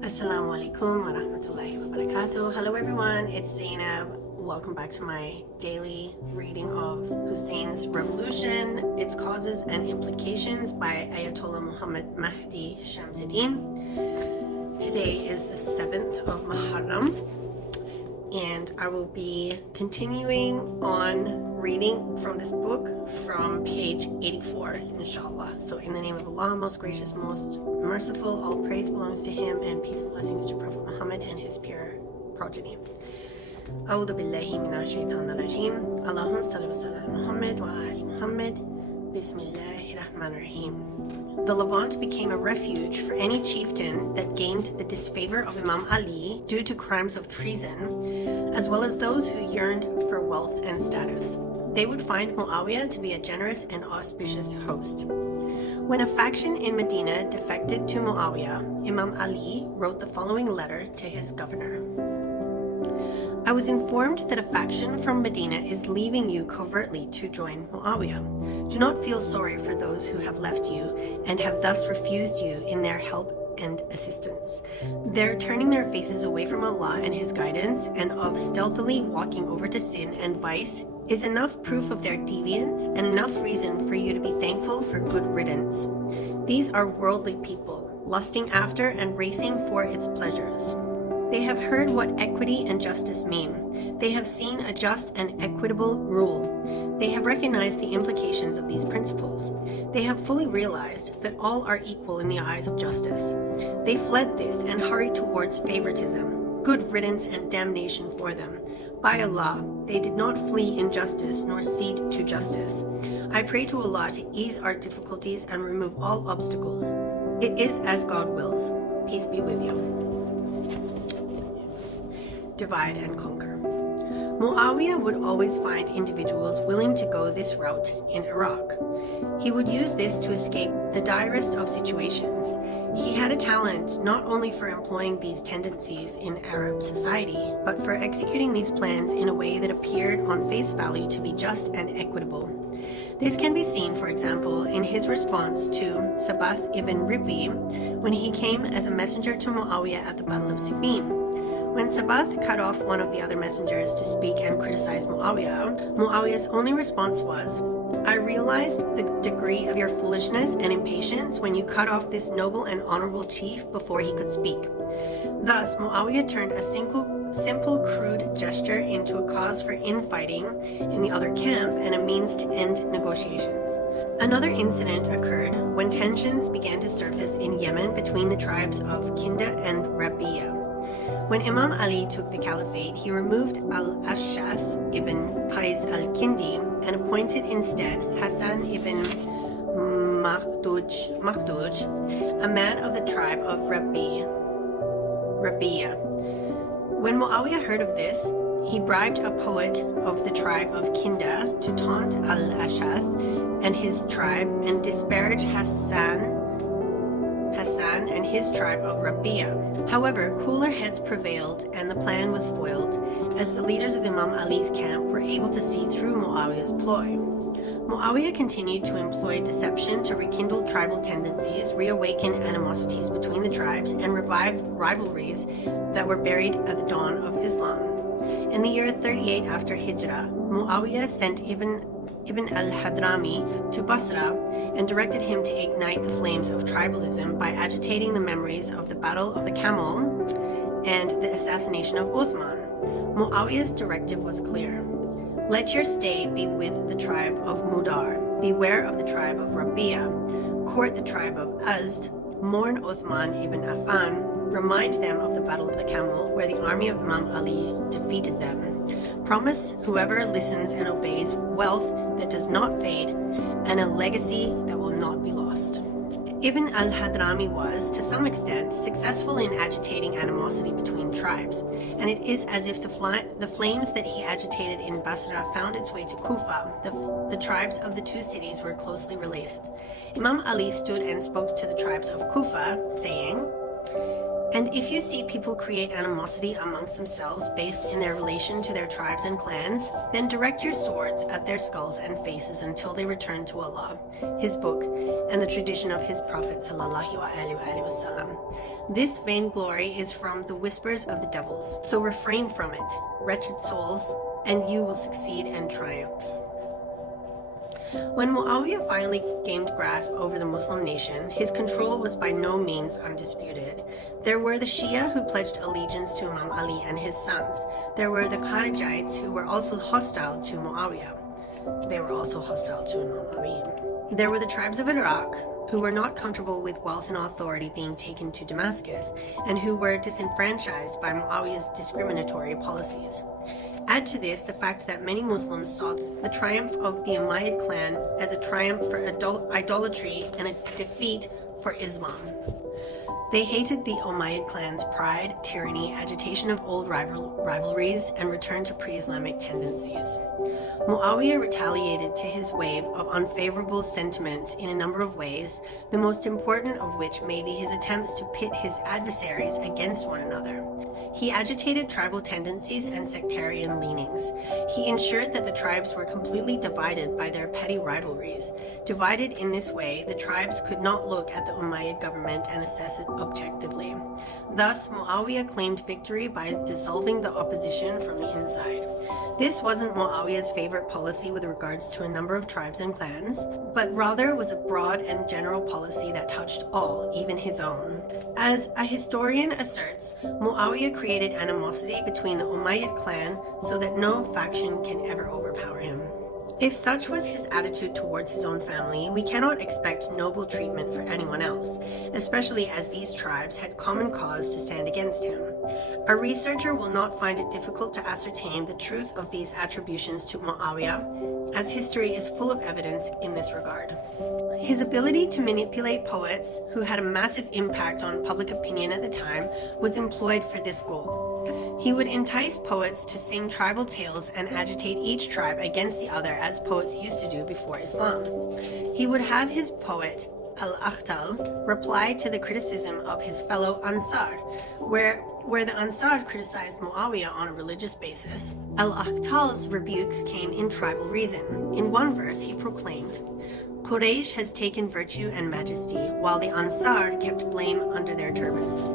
Assalamu alaikum wa rahmatullahi wa barakatuh. Hello everyone, it's Zainab. Welcome back to my daily reading of Hussein's Revolution, Its Causes and Implications by Ayatollah Muhammad Mahdi Shamsuddin. Today is the 7th of Muharram, and I will be continuing on reading from this book from page 84, inshallah. So in the name of Allah, most gracious, most merciful, all praise belongs to Him, and peace and blessings to Prophet Muhammad and his pure progeny. أعوذ بالله من الشيطان الرجيم. اللهم صل وسلم على محمد وعلى محمد. بسم الله الرحمن الرحيم. The Levant became a refuge for any chieftain that gained the disfavor of Imam Ali due to crimes of treason, as well as those who yearned for wealth and status. They would find Muawiyah to be a generous and auspicious host. When a faction in Medina defected to Muawiyah, Imam Ali wrote the following letter to his governor. I was informed that a faction from Medina is leaving you covertly to join Muawiyah. Do not feel sorry for those who have left you and have thus refused you in their help and assistance. Their turning their faces away from Allah and His guidance, and of stealthily walking over to sin and vice, is enough proof of their deviance and enough reason for you to be thankful for good riddance. These are worldly people, lusting after and racing for its pleasures. They have heard what equity and justice mean. They have seen a just and equitable rule. They have recognized the implications of these principles. They have fully realized that all are equal in the eyes of justice. They fled this and hurried towards favoritism, good riddance and damnation for them. By Allah, they did not flee injustice nor cede to justice. I pray to Allah to ease our difficulties and remove all obstacles. It is as God wills. Peace be with you. Divide and conquer. Muawiyah would always find individuals willing to go this route in Iraq. He would use this to escape the direst of situations. He had a talent not only for employing these tendencies in Arab society, but for executing these plans in a way that appeared on face value to be just and equitable. This can be seen, for example, in his response to Sabath ibn Ribi when he came as a messenger to Muawiyah at the Battle of Siffin. When Sabath cut off one of the other messengers to speak and criticize Muawiyah, Muawiyah's only response was, I realized the degree of your foolishness and impatience when you cut off this noble and honorable chief before he could speak. Thus, Muawiyah turned a simple, crude gesture into a cause for infighting in the other camp and a means to end negotiations. Another incident occurred when tensions began to surface in Yemen between the tribes of Kinda and Rabi'a. When Imam Ali took the caliphate, he removed al-Ash'ath ibn Qais al-Kindi and appointed instead Hussain ibn Makhduj, a man of the tribe of Rabi'a. When Muawiyah heard of this, he bribed a poet of the tribe of Kinda to taunt al-Ash'ath and his tribe and disparage Hussain and his tribe of Rabi'a. However, cooler heads prevailed and the plan was foiled, as the leaders of Imam Ali's camp were able to see through Muawiyah's ploy. Muawiyah continued to employ deception to rekindle tribal tendencies, reawaken animosities between the tribes, and revive rivalries that were buried at the dawn of Islam. In the year 38 after Hijrah, Muawiyah sent Ibn al-Hadrami to Basra and directed him to ignite the flames of tribalism by agitating the memories of the Battle of the Camel and the assassination of Uthman. Muawiyah's directive was clear. Let your stay be with the tribe of Mudar. Beware of the tribe of Rabi'a. Court the tribe of Azd. Mourn Uthman ibn Affan. Remind them of the Battle of the Camel, where the army of Imam Ali defeated them. Promise whoever listens and obeys wealth that does not fade, and a legacy that will not be lost. Ibn al-Hadrami was, to some extent, successful in agitating animosity between tribes, and it is as if the flames that he agitated in Basra found its way to Kufa. The tribes of the two cities were closely related. Imam Ali stood and spoke to the tribes of Kufa, saying, And if you see people create animosity amongst themselves based in their relation to their tribes and clans, then direct your swords at their skulls and faces until they return to Allah, His book, and the tradition of His Prophet sallallahu alaihi wasallam. This vainglory is from the whispers of the devils, so refrain from it, wretched souls, and you will succeed and triumph. When Muawiyah finally gained grasp over the Muslim nation, his control was by no means undisputed. There were the Shia who pledged allegiance to Imam Ali and his sons. There were the Kharijites who were also hostile to Muawiyah. They were also hostile to Imam Ali. There were the tribes of Iraq who were not comfortable with wealth and authority being taken to Damascus and who were disenfranchised by Muawiyah's discriminatory policies. Add to this the fact that many Muslims saw the triumph of the Umayyad clan as a triumph for idolatry and a defeat for Islam. They hated the Umayyad clan's pride, tyranny, agitation of old rivalries, and return to pre-Islamic tendencies. Muawiyah retaliated to his wave of unfavorable sentiments in a number of ways, the most important of which may be his attempts to pit his adversaries against one another. He agitated tribal tendencies and sectarian leanings. He ensured that the tribes were completely divided by their petty rivalries. Divided in this way, the tribes could not look at the Umayyad government and assess it objectively. Thus, Muawiyah claimed victory by dissolving the opposition from the inside. This wasn't Muawiyah's favorite policy with regards to a number of tribes and clans, but rather was a broad and general policy that touched all, even his own. As a historian asserts, Muawiyah created animosity between the Umayyad clan so that no faction can ever overpower him. If such was his attitude towards his own family, we cannot expect noble treatment for anyone else, especially as these tribes had common cause to stand against him. A researcher will not find it difficult to ascertain the truth of these attributions to Muawiyah, as history is full of evidence in this regard. His ability to manipulate poets, who had a massive impact on public opinion at the time, was employed for this goal. He would entice poets to sing tribal tales and agitate each tribe against the other as poets used to do before Islam. He would have his poet, Al-Akhtal, reply to the criticism of his fellow Ansar, where the Ansar criticized Muawiyah on a religious basis. Al-Akhtal's rebukes came in tribal reason. In one verse, he proclaimed, "Quraysh has taken virtue and majesty, while the Ansar kept blame under their turbans."